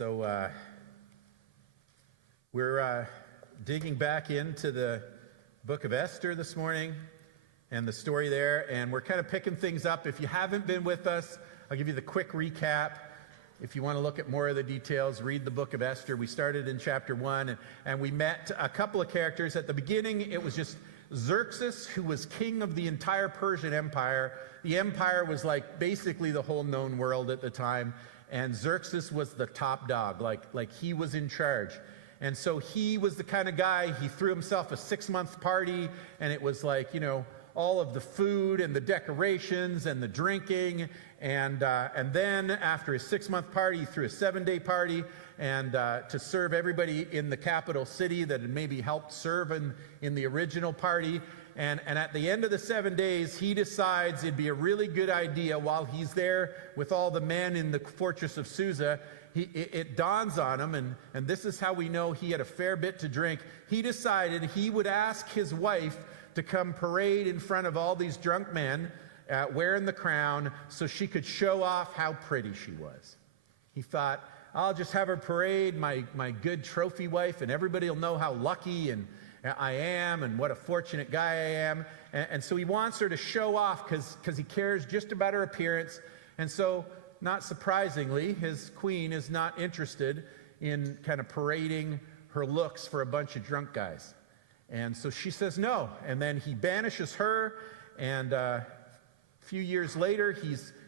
So we're digging back into the book of Esther this morning and the story there, and we're kind of picking things up. If you haven't been with us, I'll give you the quick recap. If you want to look at more of the details, read the book of Esther. We started in chapter 1, and we met a couple of characters. At the beginning, it was just Xerxes, who was king of the entire Persian Empire. The empire was like basically the whole known world at the time, and Xerxes was the top dog, like he was in charge. And so he was the kind of guy, he threw himself a 6-month party, and it was like, you know, all of the food and the decorations and the drinking, and then after his 6-month party, he threw a 7-day party, and to serve everybody in the capital city that had maybe helped serve in the original party. And at the end of the 7 days, he decides it'd be a really good idea while he's there with all the men in the fortress of Susa. It dawns on him, and this is how we know he had a fair bit to drink. He decided he would ask his wife to come parade in front of all these drunk men wearing the crown so she could show off how pretty she was. He thought, I'll just have her parade, my good trophy wife, and everybody will know how lucky and I am and what a fortunate guy I am. And so he wants her to show off because he cares just about her appearance. And so, not surprisingly, his queen is not interested in kind of parading her looks for a bunch of drunk guys. And so she says no. And then he banishes her, and a few years later,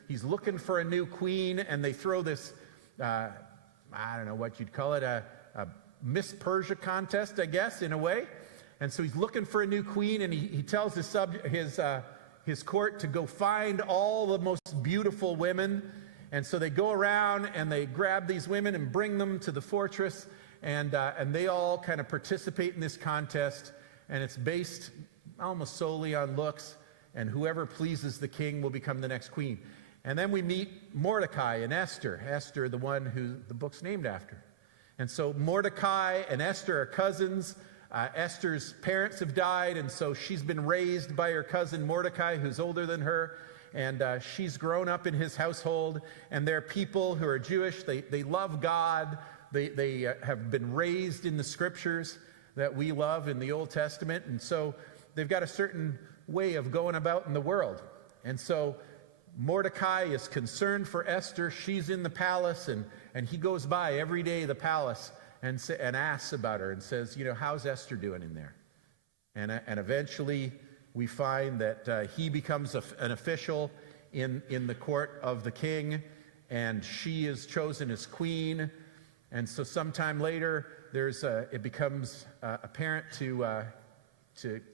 he's looking for a new queen, and they throw this, I don't know what you'd call it, a Miss Persia contest, I guess, in a way. And so he's looking for a new queen, and he tells his court to go find all the most beautiful women. And so they go around and they grab these women and bring them to the fortress, and they all kind of participate in this contest, and it's based almost solely on looks, and whoever pleases the king will become the next queen. And then we meet Mordecai and Esther, the one who the book's named after. And so Mordecai and Esther are cousins. Esther's parents have died, and so she's been raised by her cousin Mordecai, who's older than her, and she's grown up in his household. And they're people who are Jewish. They love God. They have been raised in the scriptures that we love in the Old Testament, and so they've got a certain way of going about in the world. And so Mordecai is concerned for Esther. She's in the palace, and he goes by every day the palace and asks about her and says, you know, how's Esther doing in there? And eventually we find that he becomes an official in the court of the king, and she is chosen as queen. And so sometime later, it becomes apparent to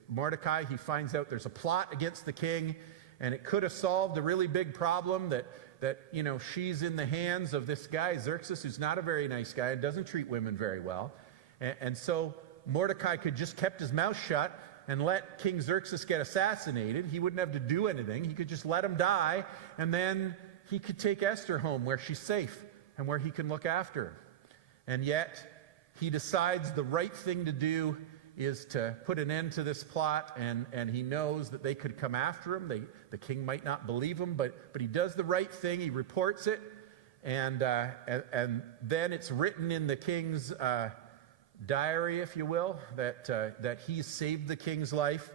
Mordecai. He finds out there's a plot against the king, and it could have solved a really big problem that you know, she's in the hands of this guy, Xerxes, who's not a very nice guy and doesn't treat women very well. And so Mordecai could just kept his mouth shut and let King Xerxes get assassinated. He wouldn't have to do anything. He could just let him die, and then he could take Esther home where she's safe and where he can look after her. And yet, he decides the right thing to do is to put an end to this plot, and he knows that they could come after him. The king might not believe him, but he does the right thing. He reports it, and then it's written in the king's diary, if you will, that he saved the king's life,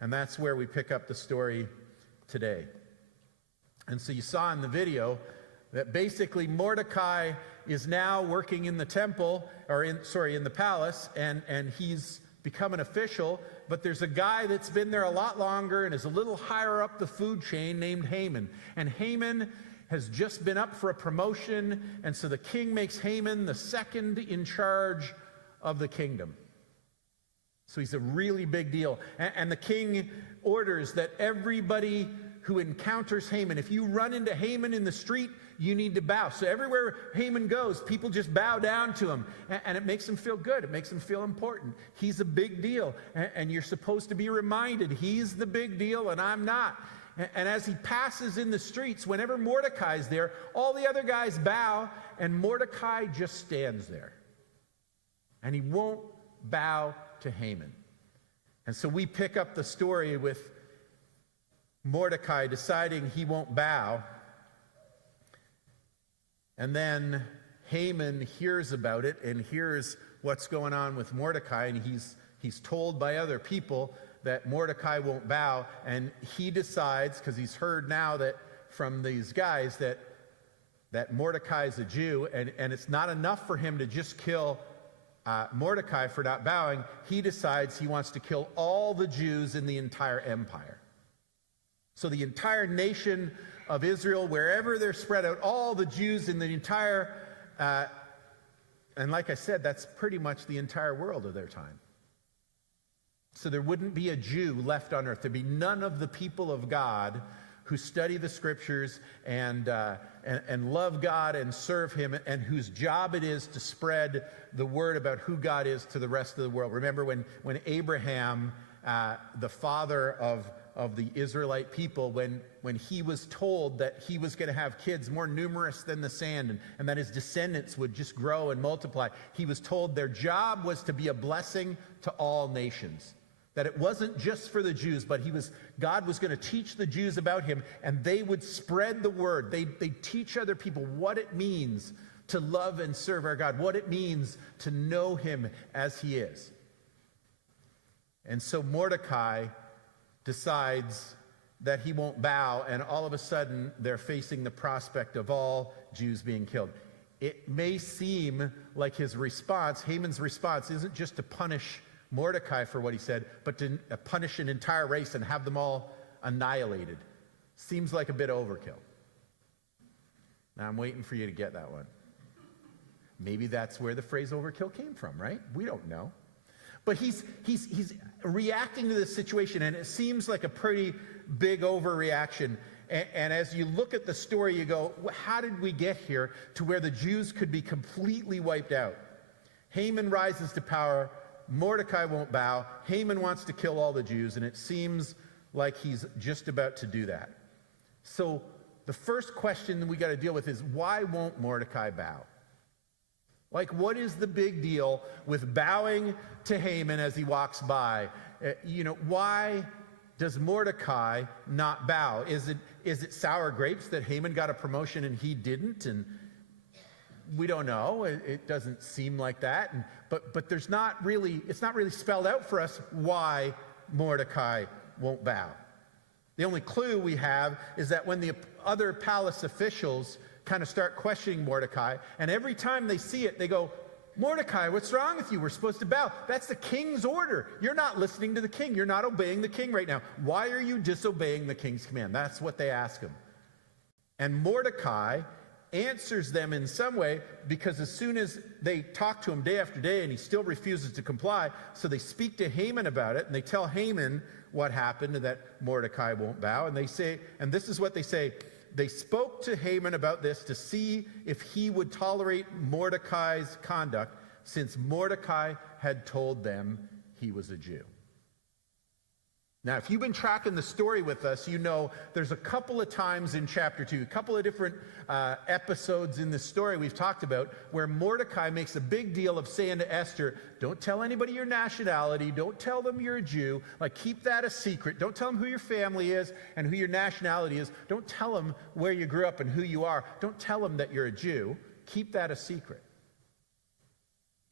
and that's where we pick up the story today. And so you saw in the video that basically Mordecai is now working in the temple, or in the palace, and he's become an official, but there's a guy that's been there a lot longer and is a little higher up the food chain named Haman. And Haman has just been up for a promotion, and so the king makes Haman the second in charge of the kingdom. So he's a really big deal. And the king orders that everybody who encounters Haman, if you run into Haman in the street, you need to bow. So everywhere Haman goes, people just bow down to him. And it makes him feel good. It makes him feel important. He's a big deal. And you're supposed to be reminded, he's the big deal and I'm not. And as he passes in the streets, whenever Mordecai's there, all the other guys bow, and Mordecai just stands there. And he won't bow to Haman. And so we pick up the story with Mordecai deciding he won't bow. And then Haman hears about it and hears what's going on with Mordecai, and he's told by other people that Mordecai won't bow, and he decides, because he's heard now that from these guys that Mordecai is a Jew, and it's not enough for him to just kill Mordecai for not bowing. He decides he wants to kill all the Jews in the entire empire. So the entire nation of Israel, wherever they're spread out, all the Jews in the entire, and like I said, that's pretty much the entire world of their time. So there wouldn't be a Jew left on earth. There'd be none of the people of God who study the scriptures and love God and serve him, and whose job it is to spread the word about who God is to the rest of the world. Remember when Abraham, the father of the Israelite people, when he was told that he was going to have kids more numerous than the sand, and that his descendants would just grow and multiply, he was told their job was to be a blessing to all nations. That it wasn't just for the Jews, but God was going to teach the Jews about him, and they would spread the word. They'd teach other people what it means to love and serve our God, what it means to know him as he is. And so Mordecai decides that he won't bow, and all of a sudden they're facing the prospect of all Jews being killed. It may seem like his response, Haman's response, isn't just to punish Mordecai for what he said, but to punish an entire race and have them all annihilated. Seems like a bit overkill. Now I'm waiting for you to get that one. Maybe that's where the phrase overkill came from, right? We don't know. But he's reacting to this situation, and it seems like a pretty big overreaction. And as you look at the story, you go, how did we get here to where the Jews could be completely wiped out? Haman rises to power. Mordecai won't bow. Haman wants to kill all the Jews, and it seems like he's just about to do that. So the first question we got to deal with is, why won't Mordecai bow? Like, what is the big deal with bowing to Haman as he walks by? Why does Mordecai not bow? Is it sour grapes that Haman got a promotion and he didn't? And we don't know. It doesn't seem like that. But it's not really spelled out for us why Mordecai won't bow. The only clue we have is that when the other palace officials kind of start questioning Mordecai, and every time they see it, they go, Mordecai, what's wrong with you? We're supposed to bow. That's the king's order. You're not listening to the king. You're not obeying the king right now. Why are you disobeying the king's command? That's what they ask him. And Mordecai answers them in some way, because as soon as they talk to him day after day and he still refuses to comply, so they speak to Haman about it, and they tell Haman what happened and that Mordecai won't bow. And they say, and this is what they say, they spoke to Haman about this to see if he would tolerate Mordecai's conduct, since Mordecai had told them he was a Jew. Now, if you've been tracking the story with us, you know there's a couple of times in chapter 2, a couple of different episodes in the story we've talked about, where Mordecai makes a big deal of saying to Esther, don't tell anybody your nationality, don't tell them you're a Jew, like keep that a secret, don't tell them who your family is and who your nationality is, don't tell them where you grew up and who you are, don't tell them that you're a Jew, keep that a secret.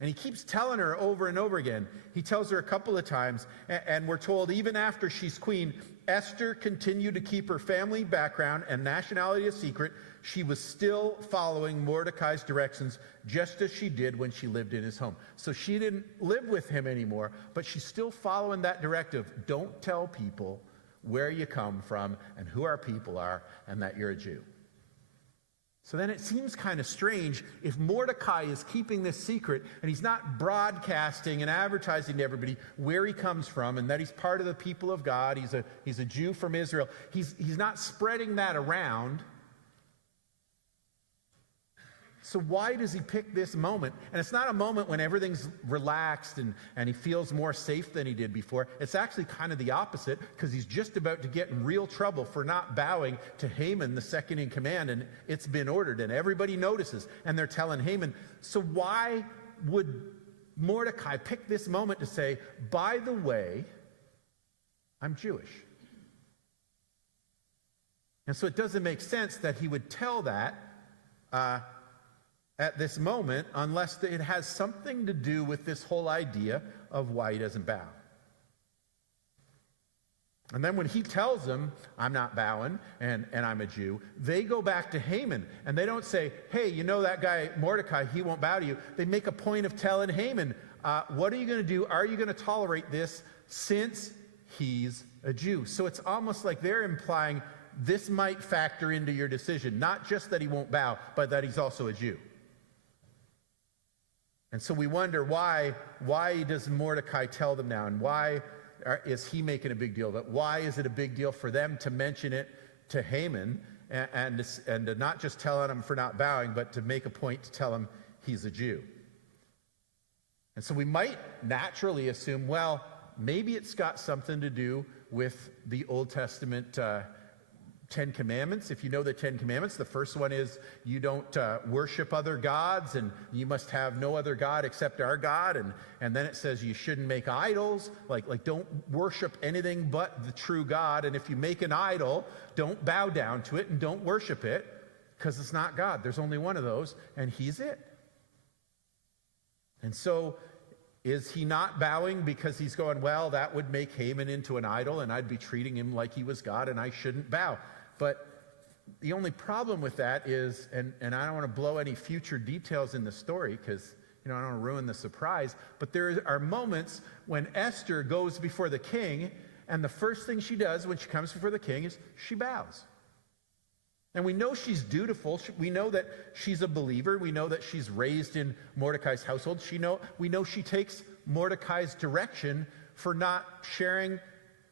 And he keeps telling her over and over again. He tells her a couple of times, and we're told even after she's queen, Esther continued to keep her family background and nationality a secret. She was still following Mordecai's directions, just as she did when she lived in his home. So she didn't live with him anymore, but she's still following that directive. Don't tell people where you come from and who our people are and that you're a Jew. So then it seems kind of strange if Mordecai is keeping this secret and he's not broadcasting and advertising to everybody where he comes from and that he's part of the people of God, he's a Jew from Israel. He's not spreading that around. So why does he pick this moment? And it's not a moment when everything's relaxed and he feels more safe than he did before. It's actually kind of the opposite, because he's just about to get in real trouble for not bowing to Haman, the second in command, and it's been ordered, and everybody notices, and they're telling Haman. So why would Mordecai pick this moment to say, by the way, I'm Jewish? And so it doesn't make sense that he would tell that at this moment unless it has something to do with this whole idea of why he doesn't bow. And then when he tells them, I'm not bowing and I'm a Jew, they go back to Haman and they don't say, hey, you know that guy Mordecai, he won't bow to you. They make a point of telling Haman, what are you going to do? Are you going to tolerate this since he's a Jew? So it's almost like they're implying this might factor into your decision, not just that he won't bow, but that he's also a Jew. And so we wonder why does Mordecai tell them now, and why is he making a big deal of it? Why is it a big deal for them to mention it to Haman and to not just tell him for not bowing, but to make a point to tell him he's a Jew? And so we might naturally assume, well, maybe it's got something to do with the Old Testament Ten Commandments. If you know the Ten Commandments, the first one is you don't worship other gods, and you must have no other God except our God. And then it says you shouldn't make idols, like don't worship anything but the true God. And if you make an idol, don't bow down to it and don't worship it, because it's not God. There's only one of those, and he's it. And so is he not bowing because he's going, well, that would make Haman into an idol, and I'd be treating him like he was God, and I shouldn't bow? But the only problem with that is, and I don't want to blow any future details in the story because, I don't want to ruin the surprise, but there are moments when Esther goes before the king, and the first thing she does when she comes before the king is she bows. And we know she's dutiful. We know that she's a believer. We know that she's raised in Mordecai's household. We know she takes Mordecai's direction for not sharing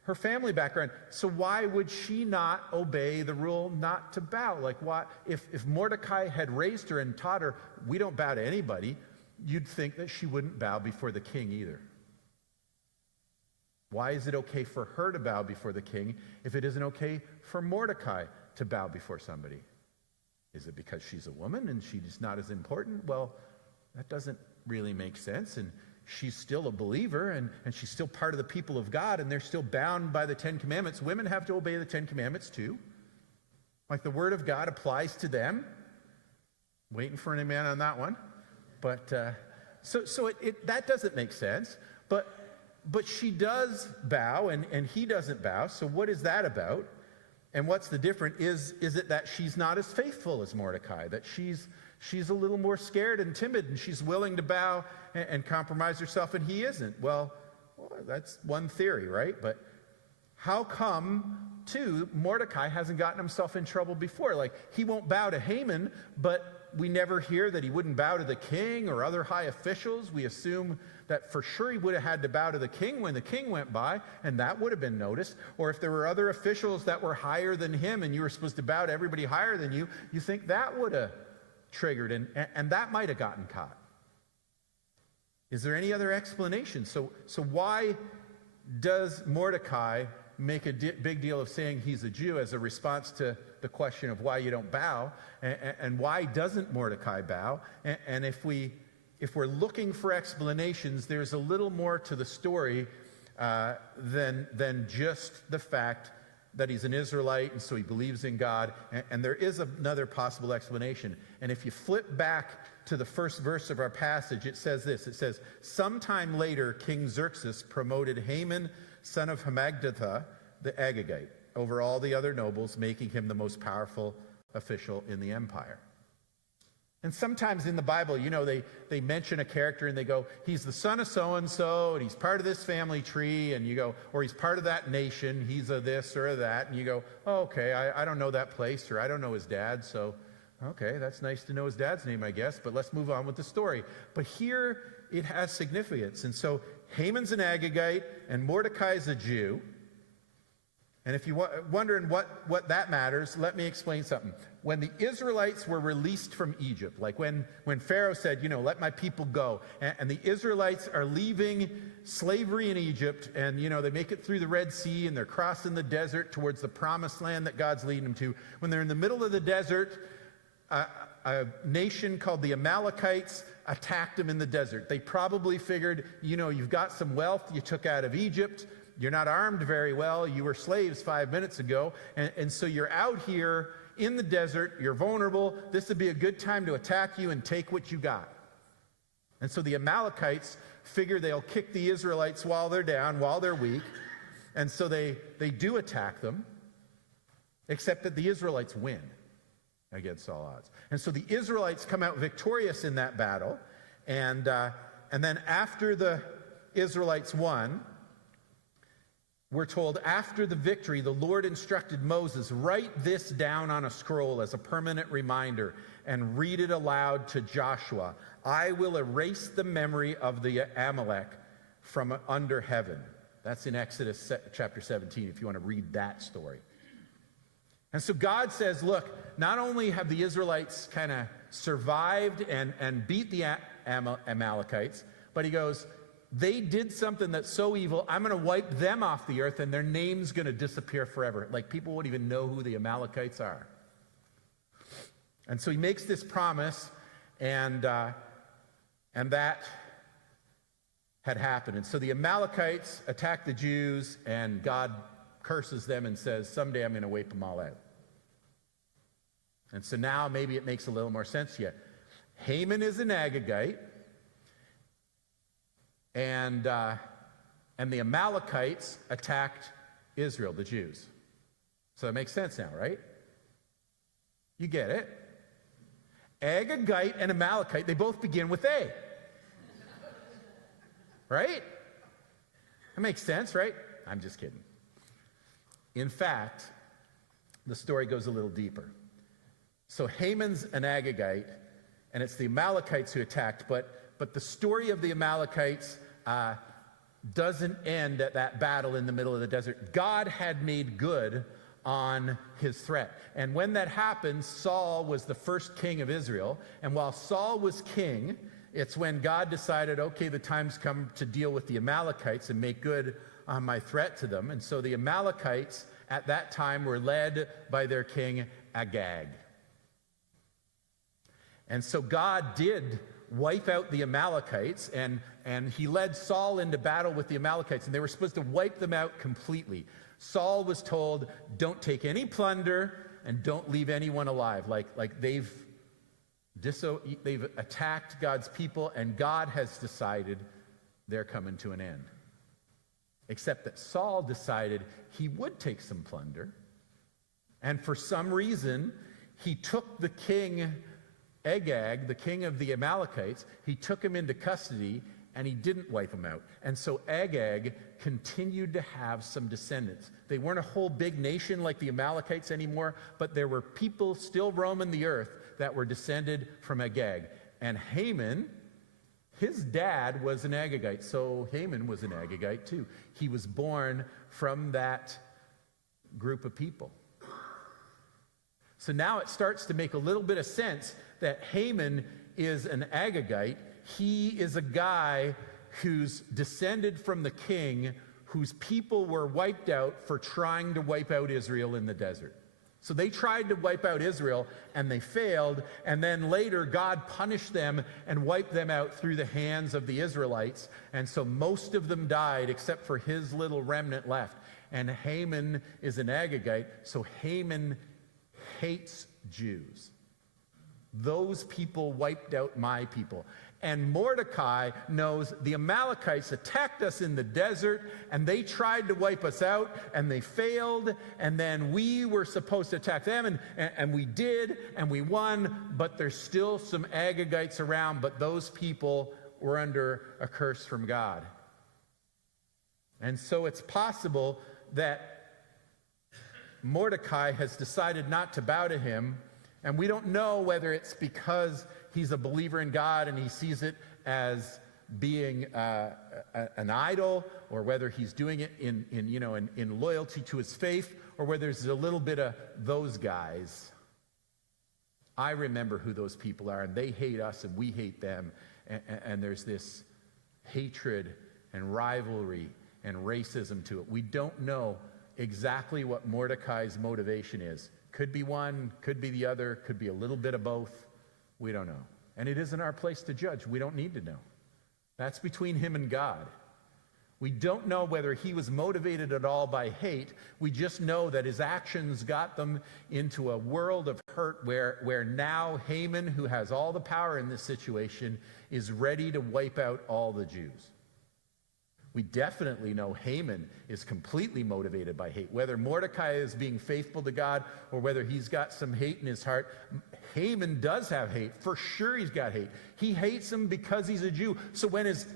her family background. So why would she not obey the rule not to bow? Like, why? If Mordecai had raised her and taught her, we don't bow to anybody, you'd think that she wouldn't bow before the king either. Why is it okay for her to bow before the king if it isn't okay for Mordecai to bow before somebody? Is it because she's a woman and she's not as important? Well, that doesn't really make sense. And she's still a believer, and she's still part of the people of God, and they're still bound by the Ten Commandments. Women have to obey the Ten Commandments too. Like the Word of God applies to them. Waiting for an amen on that one. But so that doesn't make sense. But she does bow, and he doesn't bow. So what is that about? And what's the difference? Is it that she's not as faithful as Mordecai, that she's a little more scared and timid, and she's willing to bow and compromise herself, and he isn't? Well, that's one theory, right? But how come, too, Mordecai hasn't gotten himself in trouble before? Like, he won't bow to Haman, but we never hear that he wouldn't bow to the king or other high officials. We assume that for sure he would have had to bow to the king when the king went by, and that would have been noticed. Or if there were other officials that were higher than him and you were supposed to bow to everybody higher than you, you think that would have triggered, and that might have gotten caught. Is there any other explanation? So why does Mordecai make a big deal of saying he's a Jew as a response to the question of why you don't bow, and why doesn't Mordecai bow? And if we're looking for explanations, there's a little more to the story than just the fact that he's an Israelite, and so he believes in God. And there is another possible explanation. And if you flip back to the first verse of our passage, it says this. It says, sometime later, King Xerxes promoted Haman, son of Hammedatha, the Agagite, over all the other nobles, making him the most powerful official in the empire. And sometimes in the Bible, they mention a character and they go, he's the son of so-and-so, and he's part of this family tree, and you go, or he's part of that nation, he's a this or a that, and you go, oh, okay, I don't know that place, or I don't know his dad, so, okay, that's nice to know his dad's name, I guess, but let's move on with the story. But here, it has significance. And so Haman's an Agagite, and Mordecai's a Jew. And if you're wondering what that matters, let me explain something. When the Israelites were released from Egypt, like when Pharaoh said, let my people go, and the Israelites are leaving slavery in Egypt, and, they make it through the Red Sea, and they're crossing the desert towards the promised land that God's leading them to. When they're in the middle of the desert, a nation called the Amalekites attacked them in the desert. They probably figured, you've got some wealth you took out of Egypt. You're not armed very well. You were slaves 5 minutes ago. And so you're out here in the desert. You're vulnerable. This would be a good time to attack you and take what you got. And so the Amalekites figure they'll kick the Israelites while they're down, while they're weak. And so they do attack them, except that the Israelites win against all odds. And so the Israelites come out victorious in that battle. And then after the Israelites won, we're told after the victory, the Lord instructed Moses, write this down on a scroll as a permanent reminder and read it aloud to Joshua. I will erase the memory of the Amalek from under heaven. That's in Exodus chapter 17, if you want to read that story. And so God says, look, not only have the Israelites kind of survived and beat the Amalekites, but he goes, they did something that's so evil, I'm going to wipe them off the earth and their name's going to disappear forever. Like people won't even know who the Amalekites are. And so he makes this promise, and that had happened. And so the Amalekites attack the Jews, and God curses them and says, someday I'm going to wipe them all out. And so now maybe it makes a little more sense to you. Haman is an Agagite, and the Amalekites attacked Israel, the Jews. So that makes sense now, right? You get it. Agagite and Amalekite, they both begin with A. Right? That makes sense, right? I'm just kidding. In fact, the story goes a little deeper. So Haman's an Agagite, and it's the Amalekites who attacked, but the story of the Amalekites doesn't end at that battle in the middle of the desert. God had made good on his threat. And when that happened, Saul was the first king of Israel. And while Saul was king, it's when God decided, okay, the time's come to deal with the Amalekites and make good on my threat to them. And so the Amalekites at that time were led by their king Agag. And so God did wipe out the Amalekites, and he led Saul into battle with the Amalekites, and they were supposed to wipe them out completely. Saul was told, don't take any plunder and don't leave anyone alive. Like they've attacked God's people, and God has decided they're coming to an end. Except that Saul decided he would take some plunder, and for some reason, he took the king Agag, the king of the Amalekites, he took him into custody, and he didn't wipe him out. And so Agag continued to have some descendants. They weren't a whole big nation like the Amalekites anymore, but there were people still roaming the earth that were descended from Agag. And Haman, his dad was an Agagite, so Haman was an Agagite too. He was born from that group of people. So now it starts to make a little bit of sense that Haman is an Agagite. He is a guy who's descended from the king whose people were wiped out for trying to wipe out Israel in the desert. So they tried to wipe out Israel, and they failed, and then later God punished them and wiped them out through the hands of the Israelites, and so most of them died except for his little remnant left. And Haman is an Agagite, so Haman hates Jews. Those people wiped out my people. And Mordecai knows the Amalekites attacked us in the desert, and they tried to wipe us out, and they failed, and then we were supposed to attack them, and we did, and we won, but there's still some Agagites around, but those people were under a curse from God. And so it's possible that Mordecai has decided not to bow to him, and we don't know whether it's because he's a believer in God and he sees it as being an idol, or whether he's doing it in loyalty to his faith, or whether there's a little bit of those guys. I remember who those people are, and they hate us and we hate them, and there's this hatred and rivalry and racism to it. We don't know exactly what Mordecai's motivation is. Could be one, could be the other, could be a little bit of both. We don't know. And it isn't our place to judge. We don't need to know. That's between him and God. We don't know whether he was motivated at all by hate. We just know that his actions got them into a world of hurt where now Haman, who has all the power in this situation, is ready to wipe out all the Jews. We definitely know Haman is completely motivated by hate. Whether Mordecai is being faithful to God or whether he's got some hate in his heart, Haman does have hate. For sure he's got hate. He hates him because he's a Jew. So when his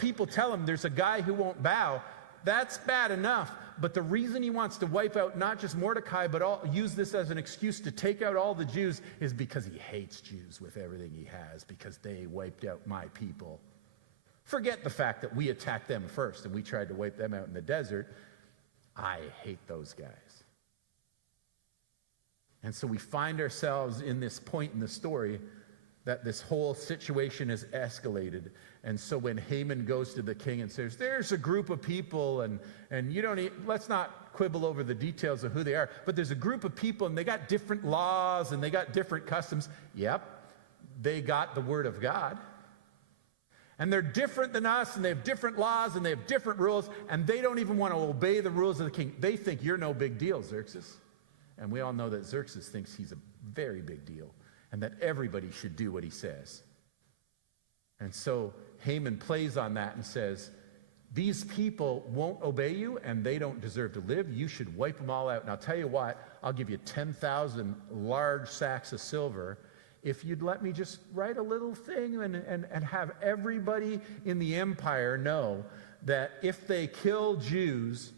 people tell him there's a guy who won't bow, that's bad enough. But the reason he wants to wipe out not just Mordecai, but use this as an excuse to take out all the Jews is because he hates Jews with everything he has, because they wiped out my people. Forget the fact that we attacked them first and we tried to wipe them out in the desert. I hate those guys. And so we find ourselves in this point in the story that this whole situation has escalated. And so when Haman goes to the king and says, there's a group of people, and you don't need, let's not quibble over the details of who they are, but there's a group of people and they got different laws and they got different customs. Yep, they got the word of God. And they're different than us, and they have different laws, and they have different rules, and they don't even want to obey the rules of the king. They think you're no big deal, Xerxes. And we all know that Xerxes thinks he's a very big deal, and that everybody should do what he says. And so Haman plays on that and says, these people won't obey you, and they don't deserve to live. You should wipe them all out. And I'll tell you what, I'll give you 10,000 large sacks of silver if you'd let me just write a little thing and have everybody in the empire know that if they kill Jews,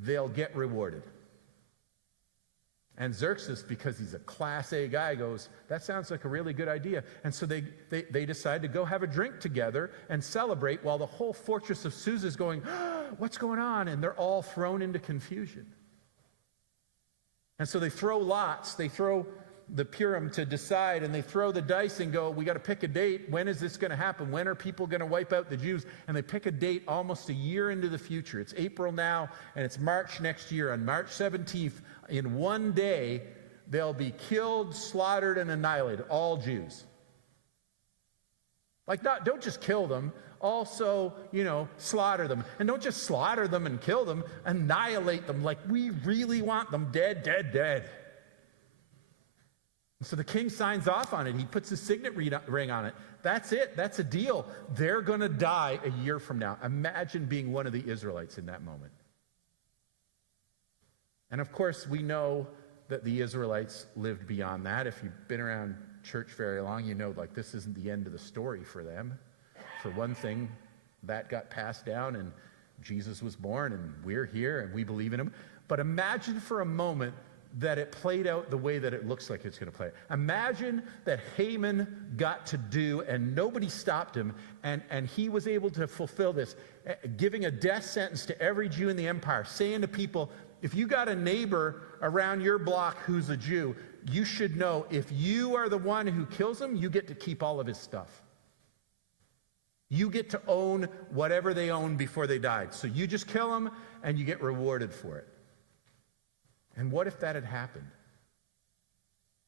they'll get rewarded. And Xerxes, because he's a Class A guy, goes, that sounds like a really good idea. And so they decide to go have a drink together and celebrate while the whole fortress of Susa is going, what's going on? And they're all thrown into confusion. And so they throw lots. They throw the Purim to decide, and they throw the dice and go, we got to pick a date. When is this going to happen? When are people going to wipe out the Jews? And they pick a date almost a year into the future. It's April now, and it's March next year. On March 17th, in one day, they'll be killed, slaughtered, and annihilated, all Jews. Like, don't just kill them, also, slaughter them. And don't just slaughter them and kill them, annihilate them. Like, we really want them dead, dead, dead. So the king signs off on it. He puts his signet ring on it. That's it. That's a deal. They're going to die a year from now. Imagine being one of the Israelites in that moment. And of course, we know that the Israelites lived beyond that. If you've been around church very long, you know, like, this isn't the end of the story for them. For one thing, that got passed down and Jesus was born and we're here and we believe in him. But imagine for a moment that it played out the way that it looks like it's going to play out. Imagine that Haman got to do, and nobody stopped him, and he was able to fulfill this, giving a death sentence to every Jew in the empire, saying to people, if you got a neighbor around your block who's a Jew, you should know if you are the one who kills him, you get to keep all of his stuff. You get to own whatever they owned before they died. So you just kill them, and you get rewarded for it. And what if that had happened?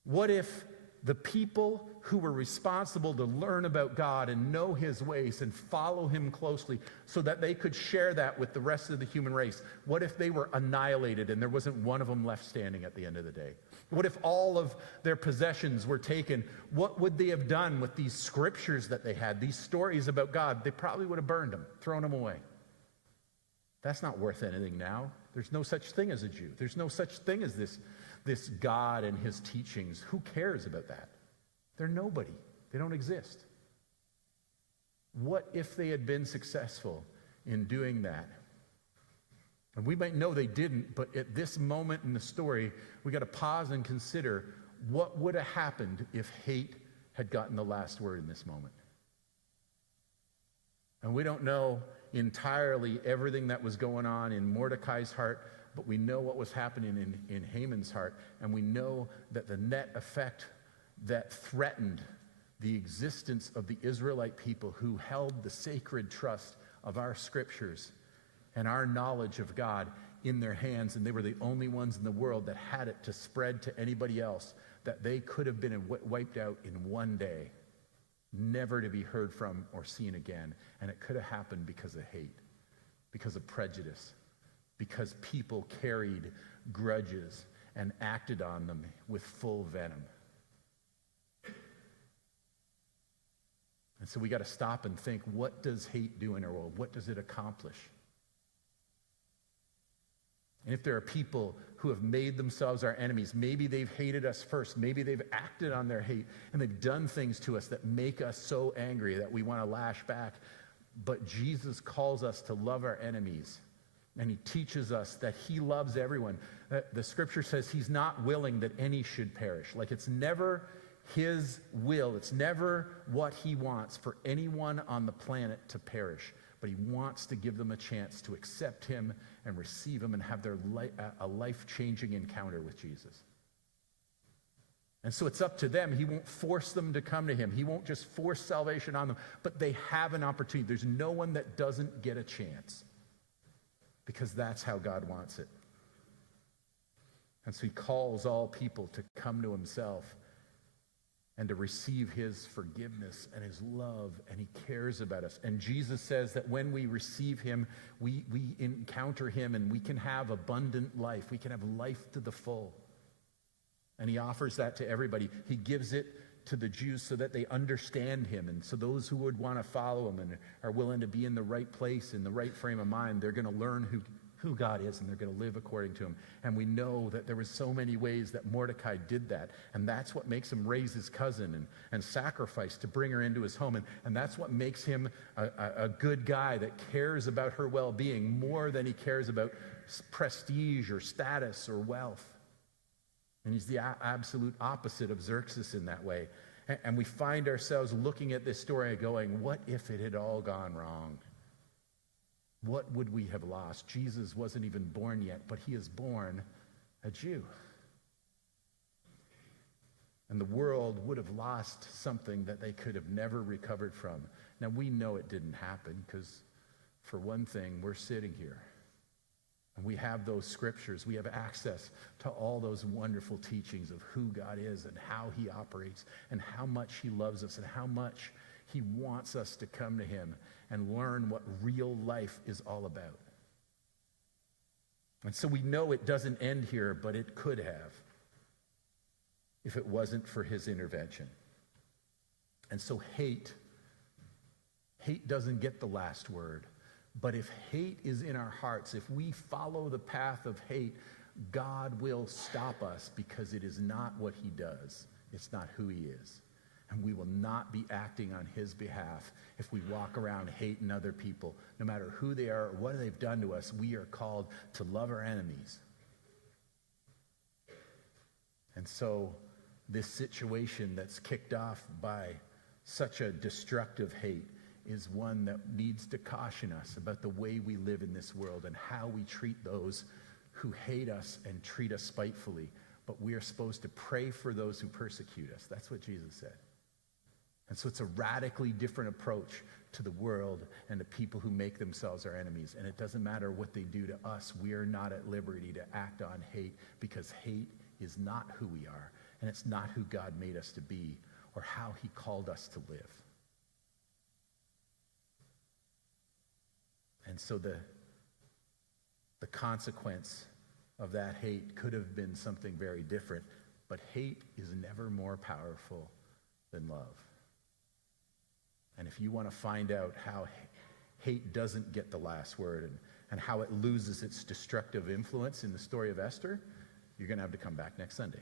What if the people who were responsible to learn about God and know his ways and follow him closely so that they could share that with the rest of the human race, what if they were annihilated and there wasn't one of them left standing at the end of the day? What if all of their possessions were taken? What would they have done with these scriptures that they had, these stories about God? They probably would have burned them, thrown them away. That's not worth anything now. There's no such thing as a Jew. There's no such thing as this God and his teachings. Who cares about that? They're nobody. They don't exist. What if they had been successful in doing that? And we might know they didn't, but at this moment in the story, we got to pause and consider what would have happened if hate had gotten the last word in this moment. And we don't know entirely everything that was going on in Mordecai's heart, but we know what was happening in Haman's heart, and we know that the net effect that threatened the existence of the Israelite people who held the sacred trust of our scriptures and our knowledge of God in their hands, and they were the only ones in the world that had it to spread to anybody else, that they could have been wiped out in one day, never to be heard from or seen again. And it could have happened because of hate. because of prejudice, because people carried grudges and acted on them with full venom. And so we got to stop and think, what does hate do in our world? What does it accomplish? And if there are people who have made themselves our enemies, maybe they've hated us first, maybe they've acted on their hate, and they've done things to us that make us so angry that we want to lash back. But Jesus calls us to love our enemies, and he teaches us that he loves everyone. The scripture says he's not willing that any should perish. Like, it's never his will, it's never what he wants for anyone on the planet to perish, but he wants to give them a chance to accept him and receive him and have a life-changing encounter with Jesus. And so it's up to them. He won't force them to come to him. He won't just force salvation on them, but they have an opportunity. There's no one that doesn't get a chance, because that's how God wants it. And so he calls all people to come to himself and to receive his forgiveness and his love, and he cares about us. And Jesus says that when we receive him, we encounter him, and we can have abundant life. We can have life to the full. And he offers that to everybody. He gives it to the Jews so that they understand him. And so those who would want to follow him and are willing to be in the right place, in the right frame of mind, they're going to learn who God is, and they're going to live according to him. And we know that there was so many ways that Mordecai did that. And that's what makes him raise his cousin and sacrifice to bring her into his home. And that's what makes him a good guy that cares about her well-being more than he cares about prestige or status or wealth. And he's the absolute opposite of Xerxes in that way. And we find ourselves looking at this story and going, what if it had all gone wrong? What would we have lost? Jesus wasn't even born yet, but he is born a Jew. And the world would have lost something that they could have never recovered from. Now, we know it didn't happen because, for one thing, we're sitting here. And we have those scriptures. We have access to all those wonderful teachings of who God is and how he operates and how much he loves us and how much he wants us to come to him and learn what real life is all about. And so we know it doesn't end here, but it could have if it wasn't for his intervention. And so hate doesn't get the last word. But if hate is in our hearts, if we follow the path of hate, God will stop us, because it is not what he does. It's not who he is. And we will not be acting on his behalf if we walk around hating other people. No matter who they are or what they've done to us, we are called to love our enemies. And so this situation that's kicked off by such a destructive hate is one that needs to caution us about the way we live in this world and how we treat those who hate us and treat us spitefully. But we are supposed to pray for those who persecute us. That's what Jesus said. And so it's a radically different approach to the world and to people who make themselves our enemies. And it doesn't matter what they do to us. We are not at liberty to act on hate, because hate is not who we are, and it's not who God made us to be or how he called us to live. And so the consequence of that hate could have been something very different, but hate is never more powerful than love. And if you want to find out how hate doesn't get the last word and how it loses its destructive influence in the story of Esther, you're going to have to come back next Sunday.